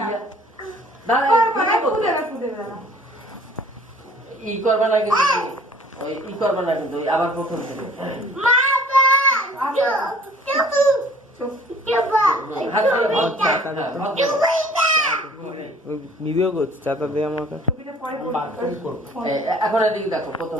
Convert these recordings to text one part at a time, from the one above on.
না দাঁড়া ই করবা না কিন্তু ওই ই করবা না কিন্তু আবার প্রথম থেকে ভিডিও করছি চাতা দিয়ে আমাকে এখন এদিকে দেখো প্রথম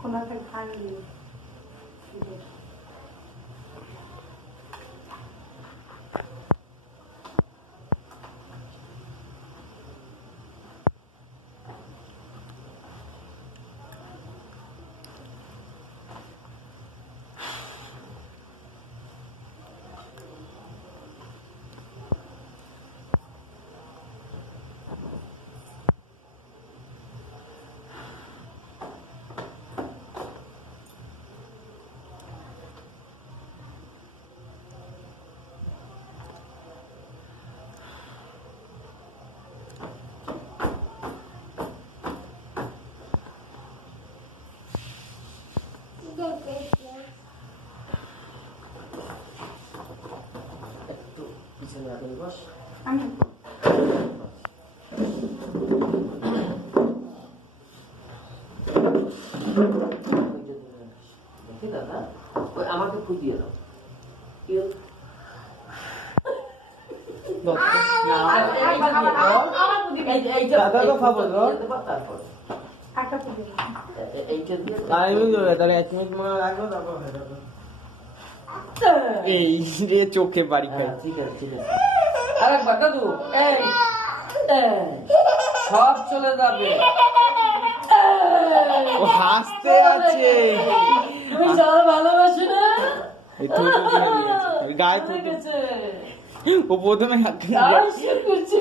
কোন একটা গান দিয়ে একটু পিছনে রাখুন বস আমি দেখি দাদা ওই আমাকে ফুটিয়ে দাও এই রে চোখে বাড়ি খাই ঠিক আছে ঠিক আছে আরেকবার দাদু এই সব চলে যাবে ও হাসতে আছে তুমি যারা ভালোবাসো না এই তো গায়ে তো ও প্রথমে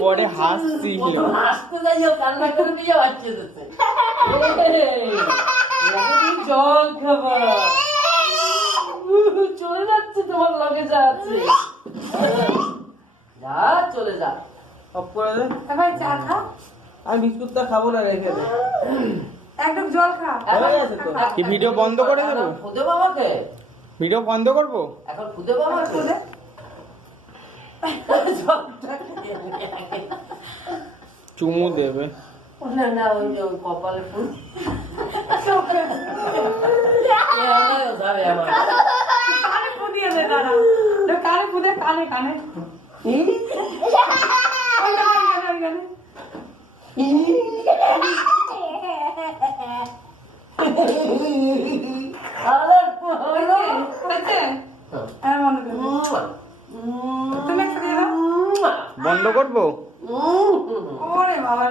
পরে হাসছিল হাসতে যাইও কান্না করে দিয়ে বাচ্চা দিতে জল খাবার চলে যাচ্ছে তোমার লগে যাচ্ছে যা চলে যা অফ করে দে এবার চা খা আমি বিস্কুটটা খাবো না রেখে দে একদম জল খা হয়ে গেছে তো কি ভিডিও বন্ধ করে দেবো খুদে বাবাকে ভিডিও বন্ধ করবো এখন খুদে বাবাকে খুদে চুমু দেবে না না ওই যে ওই কপালে ফুল যাবে আমার কানে ফুদিয়ে দে দাঁড়া কানে ফুদে কানে কানে বন্ধ করবো ওরে বাবা